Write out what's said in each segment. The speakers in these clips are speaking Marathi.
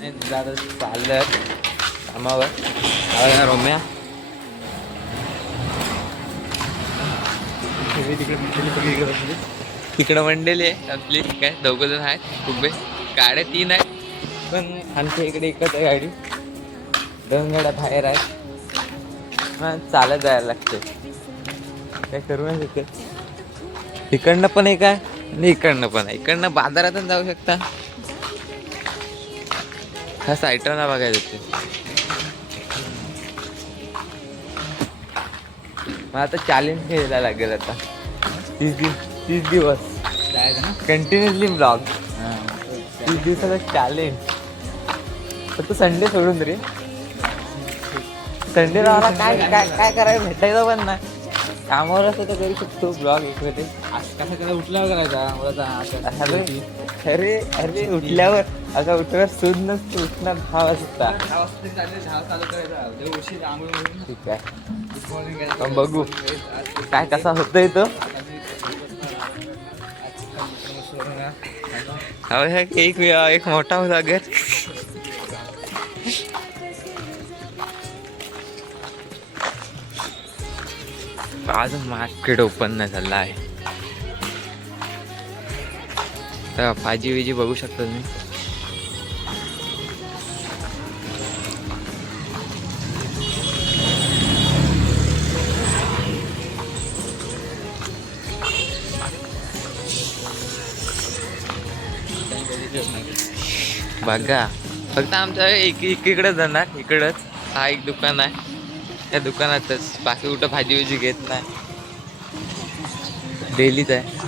चाललं कामावर रोम्या तिकडं मंडेली आहे आपली काय 2 जण आहेत खूप गाड्या 3 आहेत पण आमच्या इकडे एकच आहे गाडी 2 गाड्या बाहेर आहेत चालत जायला लागते काय करू नाही शकत इकडनं पण एक आहे आणि इकडनं पण आहे इकडनं बाजारातून जाऊ शकता हा साईटला बघायला येते मग आता चॅलेंज घ्यायला लागेल आता 30 दिवस कंटिन्युअसली ब्लॉग 30 दिवसाचा चॅलेंज फक्त संडे सोडून रे संडेला मला काय काय काय करायला भेटायचं पण नाही कामावर असं तर करू शकतो ब्लॉग इकडे कसं करा उठल्यावर करायचा अरे अरे उठल्यावर आता उठल्यावर सूद नसतो उठणार 6 वाजता ठीक आहे बघू काय कसा होतोय तो एक मोठा होता घर अजून मार्केट ओपन नाही झालं आहे तर भाजी विजी बघू शकता तुम्ही बघा फक्त आमचं इकडे जाणार इकडंच हा एक दुकान आहे त्या दुकानातच बाकी कुठं भाजी विजी घेत नाही डेलीच आहे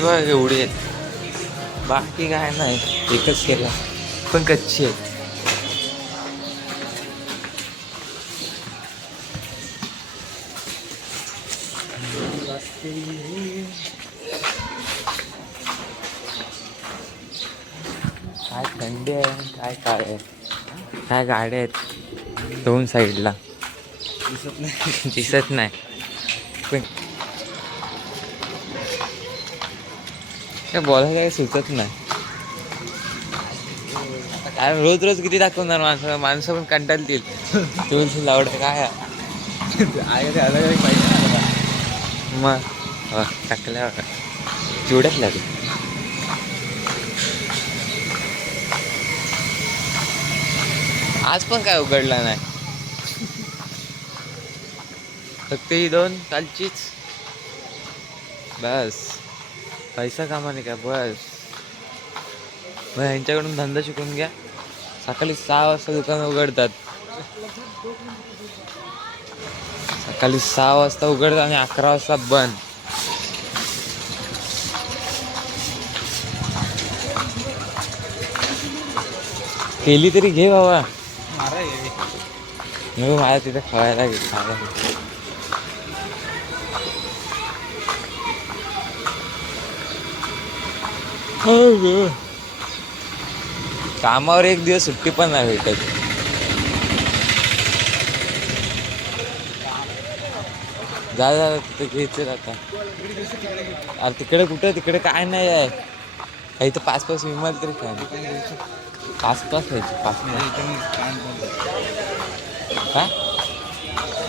बघा एवढी आहेत बाकी काय नाही एकच केला पण कच्ची आहेत काय थंडी आहे काय काय आहे काय गाड्या आहेत 2 साईडला दिसत नाही पण काय बोलायला काही सुचत नाही रोज रोज किती दाखवणार माणसं पण कंटाळतील तुळशी लावड काय मग टाकल्या चिवड्यात लागेल आज पण काय उघडला नाही फक्त ही 2 कालचीच बस पैसा कामाने का बस मग यांच्याकडून धंदा शिकून घ्या सकाळी 6 वाजता दुकान उघडतात सकाळी 6 वाजता उघडतात आणि 11 वाजता बंद केली तरी घे बाबा मला तिथे खायला कामावर 1 दिवस सुट्टी पण नाही भेटत जा तिथे घ्यायचं आता अरे तिकडे कुठं तिकडे काय नाही आहे काही तर 5-5 विमाल तरी काय 5-5 घ्यायचे 5 काय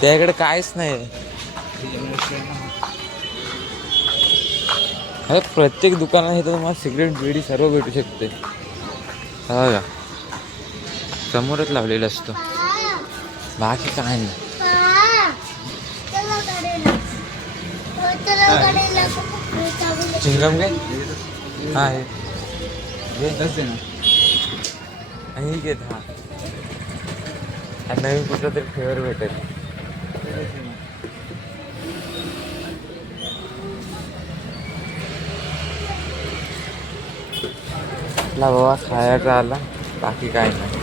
त्याकडे काहीच नाही अरे प्रत्येक दुकानात हे तर तुम्हाला सिगरेट बिडी सर्व भेटू शकते हा समोरच लावलेला असतो बाकी काय नाही चिंगम काय हा हे आणि घेत हा नवीन कुठलं तरी फ्लेवर भेटेल बाबा खायचा आला बाकी काय नाही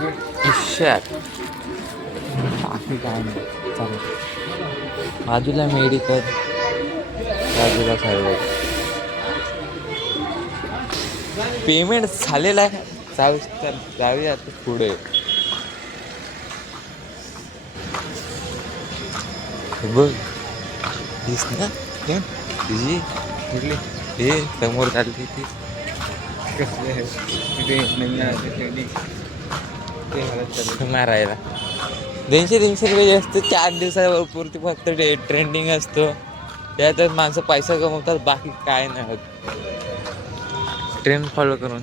हुशार. बाकी काय नाही चालेल. बाजूला मेडिकल, बाजूला सर्व. पेमेंट झालेलं आहे. जाऊया आता पुढे. बघ दिस ना तुझी कुठली हे समोर चालते ती मारायला 200-300 रुपये जास्त. 4 दिवसापुरती फक्त ट्रेंडिंग असतो. त्यातच माणसं पैसा कमवतात. बाकी काय नाही होत. ट्रेंड फॉलो करून.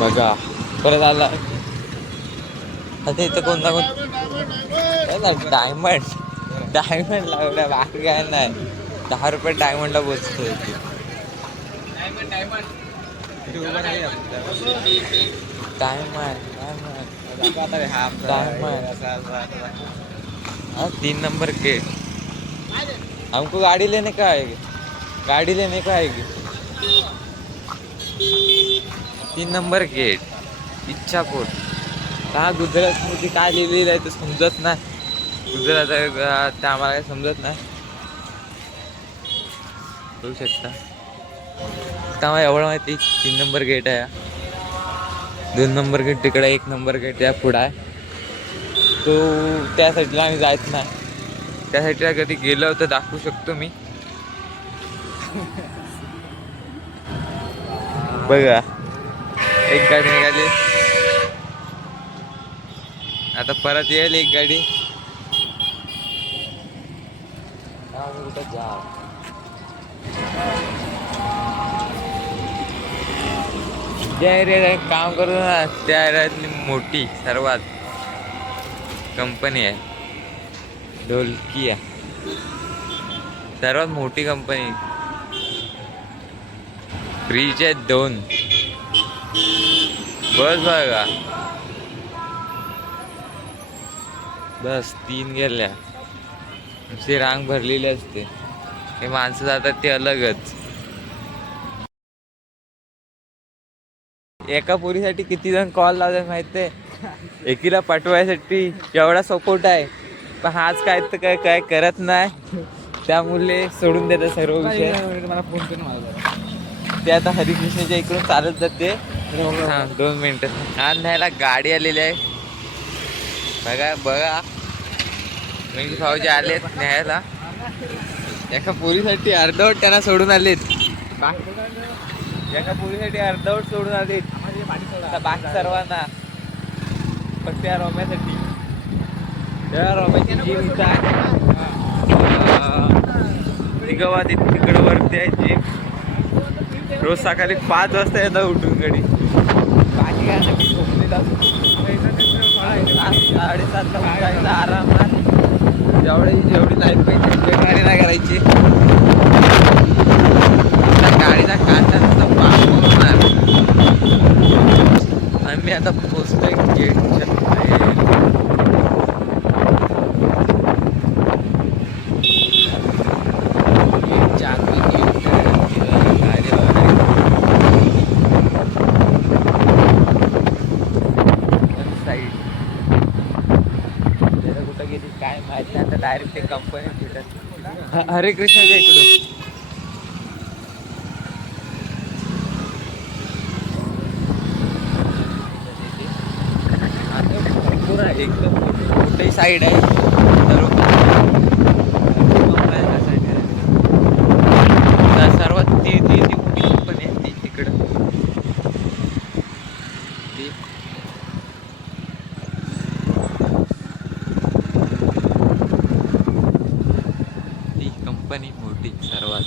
बघा परत आला आता इथं कोणता डायमंड लावला. बाकी काय नाही. 10 रुपये डायमंडला पोचतो. हाँ 3 नंबर के. हमको गाड़ी लेने का आएगी. 3 नंबर गेट इच्छापूर. का गुजरातमध्ये काय लिहिलेलं आहे ते समजत नाही. गुजरात ते आम्हाला काय समजत नाही. बघू शकता आता मला एवढं माहिती. 3 नंबर गेट आहे. 2 नंबर गेट तिकडे, 1 नंबर गेट या पुढं आहे. तो त्या साईडला आम्ही जायच नाही. त्या साईडला कधी गेलो तर दाखवू शकतो मी. बघा एक गाडी निघाली. आता परत येईल एक गाडी. कुठं जा ज्या एरियात काम करतो ना त्या एरियातली मोठी सर्वात कंपनी आहे ढोलकी आहे. सर्वात मोठी कंपनी. फ्रीज आहेत 2. बस बघा बस 3 गेल्या. नुसती रांग भरलेली असते. हे माणसं जातात ते अलगच. एका पोरीसाठी किती जण कॉल लावतात माहिती आहे. एकीला पटवायसाठी एवढा सपोर्ट आहे. पण हाच काय तर काय करत नाही. त्यामुळे सोडून देतात सर्व विषय. मला फोन कर मला. ते आता हरिकृष्णाच्या इकडून चालत जाते. 2 मिनिटं आज न्यायला गाडी आलेली आहे. बघा म्हणजे भाऊजी आलेत न्यायला. एका पोरीसाठी अर्धवट त्यांना सोडून आलेत. एका पोरीसाठी अर्धवट सोडून आलेत. बाकी सर्वांना फक्त त्या रोम्यासाठी. त्या रोम्याची जीम इथं आहे. निगवा तिकडं वरती आहे जीम. रोज सकाळी 5 वाजता येतात उठून गडी. बाकी काय नाही. झोपलेला 7:30ला उठायचं आरामात. जेवढी नाईट पाहिजे गाडी नाही करायची. गाडीचा काचा होणार. आम्ही आता पोचतोय गेटच्या काय माहिती. आता डायरेक्ट ते कंपनी भेटत. हरे कृष्णाच्या इकडून एकदम मोठी साईड आहे. सर्वात ती मोठी कंपनी आहे ती तिकडं. ती कंपनी मोठी सर्वात.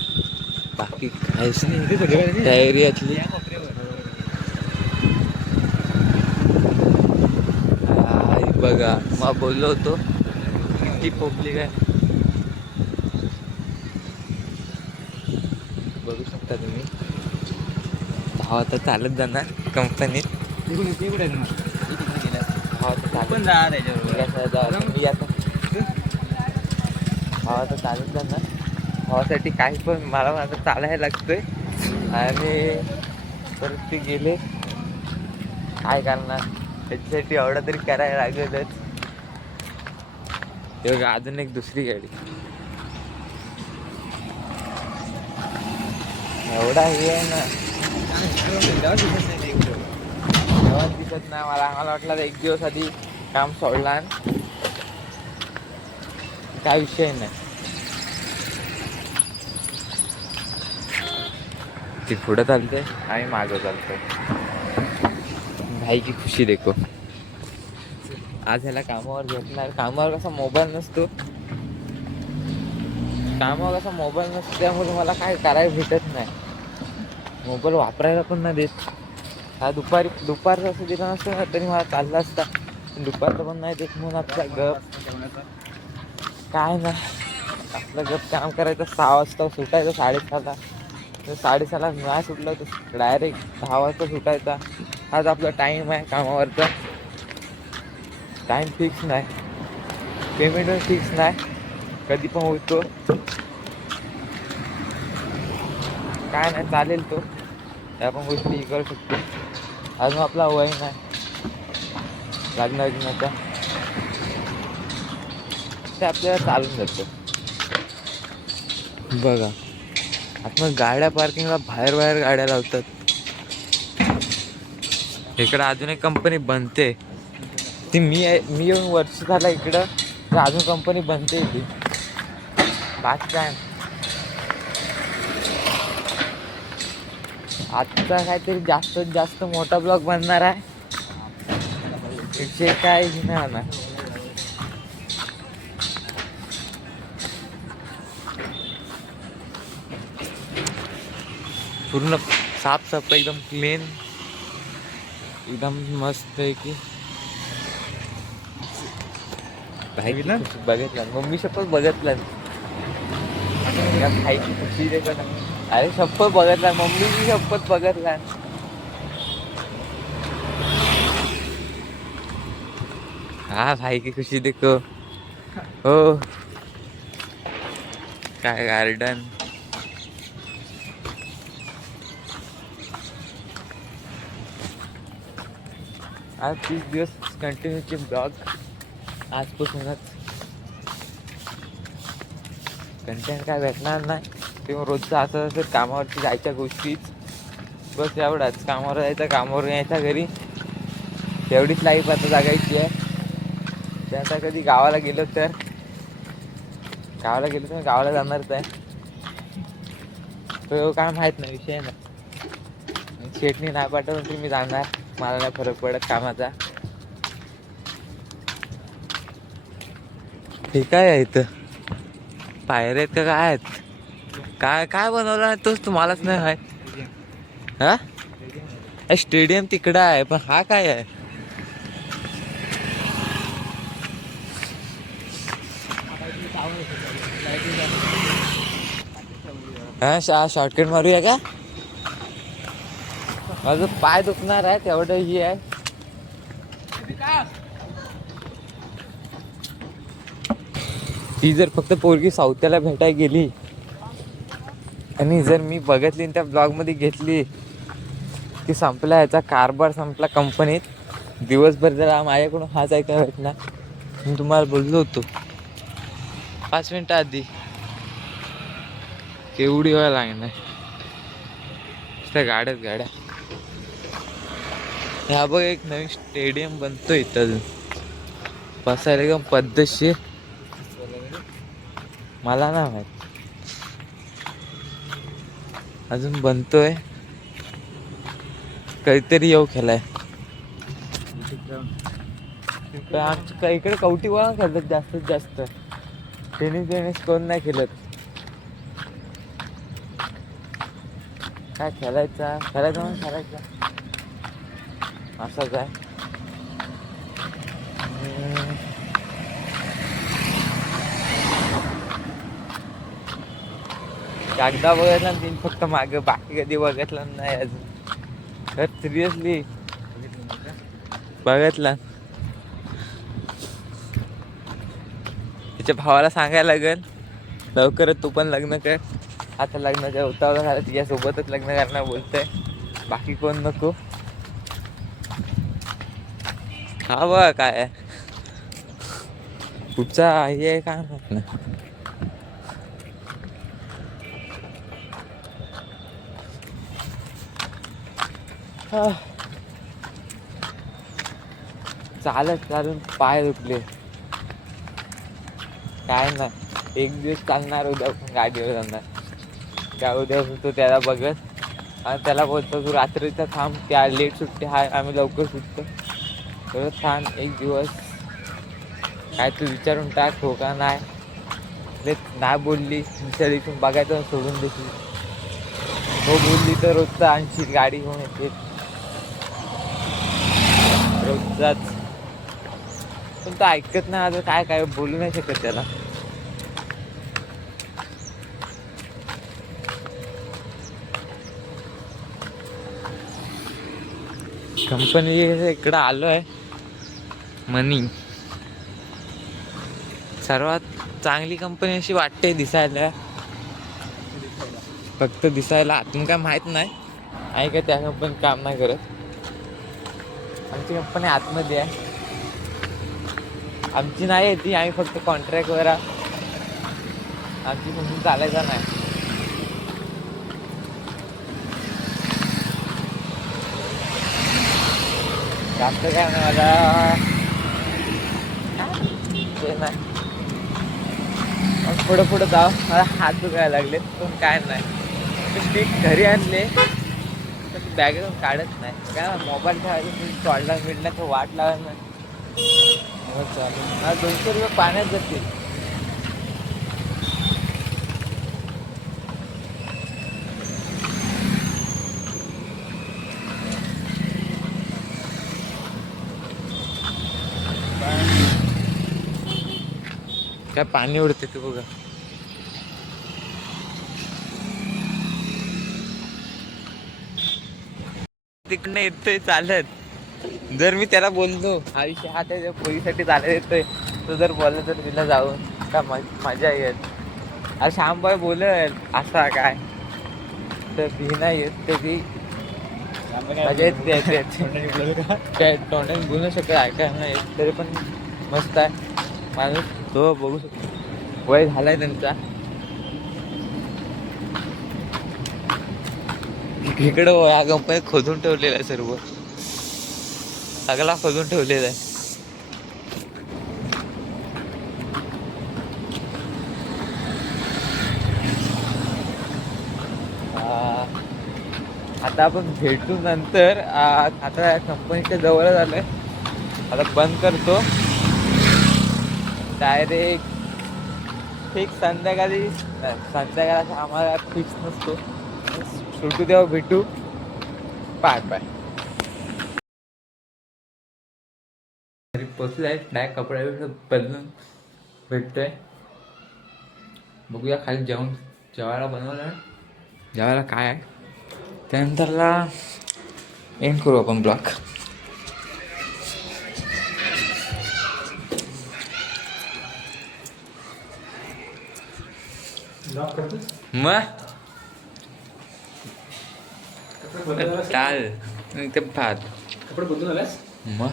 बाकी काहीच नाही त्या एरियातली. बघा मग बोललो होतो किती पब्लिक आहे. बघू शकता तुम्ही. भाव आता चालत जाणार कंपनीत. भाव आता चालत जाणार. भावासाठी काही पण मला माझं चालायला लागतंय आणि परत ते गेले काय करणार, त्याच्यासाठी एवढं तरी करायला लागतच. ते बघा अजून एक दुसरी गाडी, एवढा हे आहे ना, तेव्हा दिसत नाही मला वाटलं एक दिवस आधी काम सोडला आणि काय विषय नाही. ती पुढं चालते आम्ही मागं चालतोय. भाई की खुशी देखो. आज ह्याला कामावर घेतणार, कामावर कसा मोबाईल नसतो, कामावर कसा मोबाईल नसतो त्यामुळे मला काय करायला भेटत नाही, मोबाईल वापरायला पण नाही देत. हा दुपारचं असं दिलं नसतं ना तरी मला चाललं असता, दुपारचं पण नाही देत म्हणून आपला गप काय ना, आपलं गप काम करायचं. 6 वाजता सुटायचं 6:30ला, 6:30ला नाही सुटलं तर डायरेक्ट 10 वाजता सुटायचा. हाच आपला टाईम आहे कामावरचा. टाईम फिक्स नाही, पेमेंट पण फिक्स नाही, कधी पण होतो काय नाही, चालेल तो त्या पण गोष्टी करू शकतो. अजून आपला वय नाही लागणार आता, ते आपल्याला चालून जातं. बघा आता गाड्या पार्किंगला बाहेर बाहेर गाड्या लावतात. इकडं अजून एक कंपनी बनते, ती मी येऊन वर्ष झाला इकडं, तर अजून कंपनी बनते ती. बाकी काय आजचा काहीतरी जास्तीत जास्त मोठा ब्लॉग बनणार आहे, विषय काय घेणार ना. पूर्ण साफसफाई एकदम क्लीन, एकदम मस्त आहे की बघितलं मम्मी शपथ बघितलं, खायची खुशी दे का. अरे शपथ बघितला, मम्मीची शपथ बघितला. हा भाई की खुशी देखो. हो काय गार्डन, आज 30 दिवस कंटिन्यूचे ब्लॉग, आजपासूनच कंटेंट काय भेटणार नाही. तेव्हा रोजचं असं कामावरती जायच्या गोष्टीच बस एवढाच, कामावर जायचं कामावर यायचा घरी, तेवढीच लाईफ आता जगायची आहे. ते आता कधी गावाला गेलो तर गावाला जाणारच आहे, तो काय माहीत नाही, विषय ना. शेटणी नाही पाठवून तर मी जाणार, मला नाही फरक पडत कामाचा. हे काय आहे इथं, पायऱ्या आहेत का काय आहेत, काय काय बनवलं आहे तोच तुम्हालाच नाही माहीत. हा स्टेडियम तिकडं आहे, पण हा काय आहे. हा शॉर्टकट मारूया का, माझं पाय दुखणार आहे तेवढं ही आहे. ती जर फक्त पोरगी साऊथला भेटायला गेली आणि जर मी बघितली त्या ब्लॉगमध्ये घेतली की संपला याचा कारभार, संपला कंपनीत. दिवसभर जर माझ्याकडून हाच ऐकायला भेटणार, मी तुम्हाला बोललो होतो 5 मिनिटं आधी केवढी वेळ लागणार. त्या गाड्या ह्या बघ, एक नवीन स्टेडियम बनतोय इथं, बसायला एकदम पद्धतशीर. मला नाही माहित, अजून बनतोय, काहीतरी येऊ खेळाय. आमच्या इकडे कवटी गोळा खेळतात जास्तीत जास्त, टेनिस कोण नाही खेळत. काय खेळायचा म्हणून खेळायचा असं काय. कागदा बघितला तीन फक्त मागे, बाकी कधी बघितलं नाही अजून. तर सिरियसली बघितला, त्याच्या भावाला सांगायला लागेल लवकरच तू पण लग्न कर. आता लग्नाच्या उतावळा झाला, तिच्यासोबतच लग्न करणार बोलतोय, बाकी कोण नको. हा बघ काय पुढचा हे काय माहित ना. चालत चालून पाय दुखले. काय ना, एक दिवस चालणार, उद्या पण गाडीवर जाणार. त्या उद्या तो त्याला बघत आणि त्याला बोलतो तू रात्रीचा थांब, त्या लेट सुट्टी हाय, आम्ही लवकर सुटतो. परत थांब एक दिवस, काय तू विचारून टाक हो का नाही. नाही बोलली दुसऱ्या दिवशी बघायचं सोडून देशील. हो बोलली तर रोजचा आणशील, गाडी घेऊन येते रोजचाच. पण तो ऐकत नाही. आता काय काय बोलू नाही शकत त्याला. कंपनी इकडं आलो आहे. मनी सर्वात चांगली कंपनी अशी वाटते दिसायला, फक्त दिसायला. आतून काय माहित नाही आहे का त्या कंपनीत काम नाही करत. आमची कंपनी आतमध्ये आहे, आमची नाही आहे ती. आम्ही फक्त कॉन्ट्रॅक्टवर आहे, आमची कंपनी चालायचा नाही. जास्त काय नाही मला ते नाही. पुढं पुढं जाऊ, मला हात दुखायला लागले, पण काय नाही. स्टिक घरी आणले पण बॅगेतून काढत नाही. काय मोबाईल ठेवायचं तोडला मिळला तर वाट लागत नाही. चालेल, मला 200 रुपये पाण्यात जातील. काय पाणी उडते ते बघा. तिकडनं येतोय चालत. जर मी त्याला बोललो हा विषय हा त्या पोरीसाठी चालत येतोय, तो जर बोलला तर तिला जाऊन का मजा येईल. अरे श्यामबाई बोलेल असा काय तर ती नाही येत, तर ती मजा येते. काय तोंडाने बोलू शकत, ऐकायला नाही येत, तरी पण मस्त आहे माणूस. तो बघू शकतो, वय झालाय त्यांचा. इकडं या कंपनीत खोदून ठेवलेलं आहे, सर्व सगळा खोदून ठेवलेला आहे. आता आपण भेटू नंतर. आता कंपनीच्या जवळच आलोय, आता बंद करतो डायरेक्ट. फिक्स संध्याकाळचा आम्हाला फिक्स नसतो, सुटू तेव्हा भेटू. Bye bye. घरी पोचलाय, डायरेक्ट कपडे बदलून भेटतोय. बघूया खाली जाऊन जेवायला बनवलं, जेवायला काय आहे. त्यानंतरला एंड करू आपण ब्लॉग. मग डाळ ते भात. कपडे बदलून आलास? मग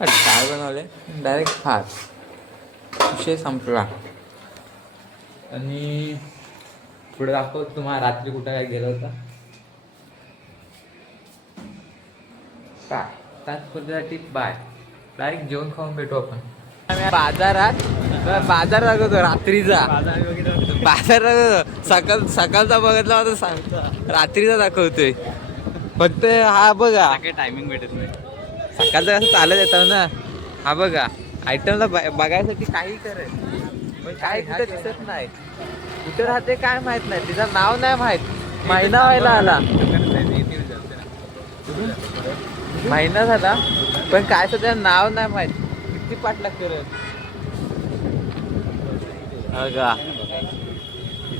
डाळ बनवले, डायरेक्ट भात, विषय संपला. आणि पुढे दाखवतो तुम्हाला रात्री कुठं काय गेला होता. काय तात्पुरत्यासाठी बाय. डायरेक्ट जेवण खाऊन भेटू आपण बाजार दाखवतो रात्रीचा. बाजार दाखवतो, सकाळचा बघितला होता, सांगतो रात्रीचा दाखवतोय. फक्त हा बघा काही टायमिंग भेटत नाही. सकाळचं कसं चालत येतं ना. हा बघा आयटमला बघायसाठी काही करेल, पण काय कुठे दिसत नाही. कुठे राहते काय माहित नाही, तिचं नाव नाही माहित. महिना व्हायला आला, महिना झाला, पण काय सध्या नाव नाही माहित. किती पाठलाग करत का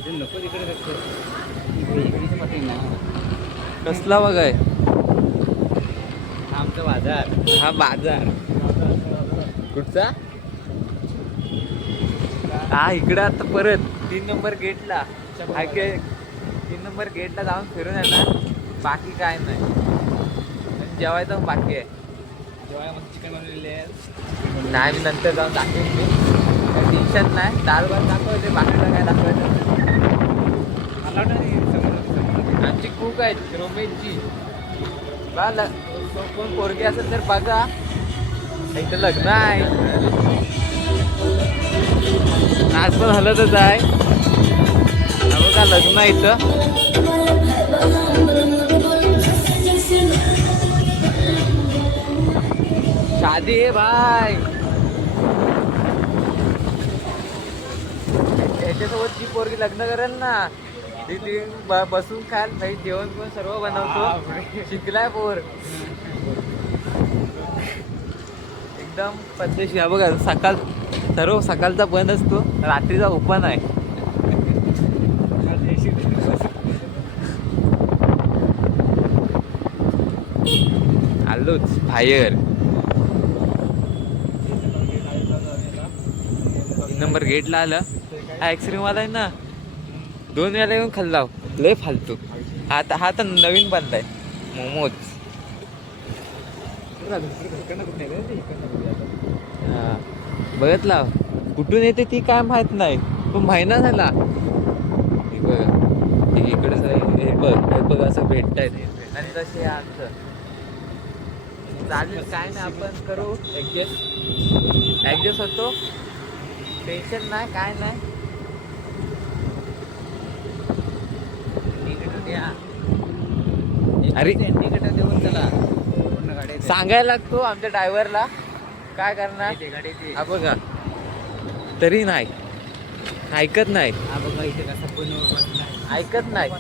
नको तिकडे कसला बघाय. आमचा बाजार. हा बाजार कुठचा हा इकडं आता परत 3 नंबर गेटला 3 नंबर गेटला जाऊन फिरून येणार. बाकी काय नाही. आणि जेवायचं बाकी आहे. जेव्हा मग चिकन बनवलेले आहे. नाही मी नंतर जाऊन दाखवेन मी. काही टेन्शन नाही. दाल भात दाखवते बाकीचं काय दाखवायचं. मला वाटतं समोर आमची कुक आहे रोमेशची. कोण पोरगी असेल तर बघा. इथं लग्न आहे. आज पण हलतच आहे. हा बघा लग्न आहे इथं. शादी आहे भाई. याच्यासोबत जी पोरगी लग्न करेल ना ती बसून खायला भाई जेवण पण सर्व बनवतो. शिकलाय पोर एकदम पद्धतशीर. हा बघा सर्व सकाळचा बंद असतो, रात्रीचा ओपन आहे. आलोच बाहेर. 3 नंबर गेटला आलं. हा आईस्क्रीम वाला आहे ना, 2 वेळा येऊन खाल्ला. लय फालतू. हा तर नवीन बांधलाय मोमोज. हा बघितला कुठून येते ती काय माहित नाही, पण महिना झाला. हे बघ इकडे हे बघ असं भेटतायत. आणि तसे आमचं चालेल काय नाही, आपण करू ऍडजस्ट होतो. टेन्शन नाही काय नाही. अरे तिकीट देऊन चला. पूर्ण गाडी सांगायला लागतो आमच्या ड्रायव्हरला. काय करणार. हा बघा तरी नाही ऐकत नाही. हा बघा इथे कसा पण ऐकत नाही.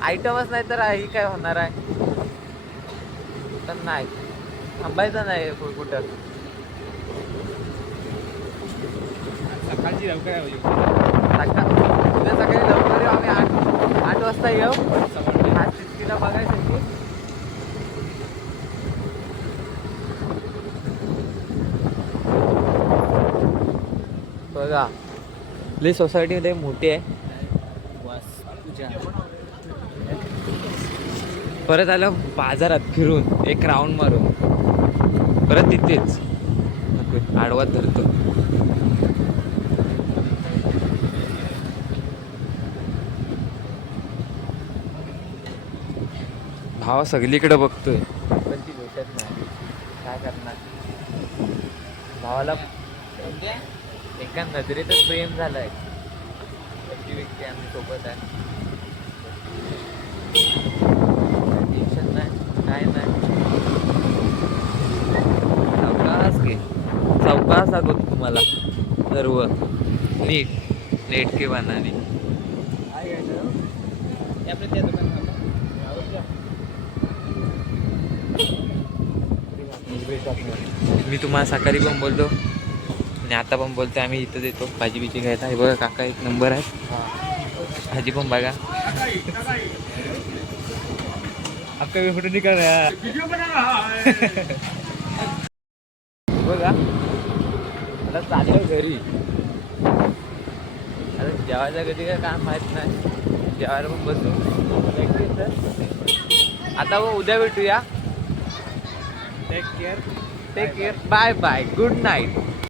आयटमच नाही तर ही काय होणार आहे. तर नाही थांबायचं नाही कुठं. सकाळची लवकर आहे उद्या सकाळी लवकर येऊ. आम्ही 8 वाजता येऊ. हा सिटीला बघायसाठी. बघा आपली सोसायटीमध्ये मोठी आहे. परत आलं बाजारात फिरून एक राऊंड मारून परत तिथेच आडवात धरतो. भावा सगळीकडे बघतोय पण ती भेटत नाही. काय करणार. भावाला एका नजरेतच प्रेम झालाय. अशी व्यक्ती आम्ही सोबत आहे. टेन्शन नाही काय नाही. सावकाश सांगतो तुम्हाला सर्व नेटकेवानाने. आपल्या त्या दुकानात मी तुम्हाला सकाळी पण बोलतो आणि आता पण बोलतो. आम्ही इथं येतो भाजी बिजी घ्यायला. हे बघा काका 1 नंबर आहे. भाजी पण बघा. आपका भी फोटो निकाल रहा बघा आता चाललं घरी. आता जेवायला कधी काय काम माहीत नाही. जेवायला पण बसू. आता उद्या भेटूया. Take care. Take care. Bye bye. Good night.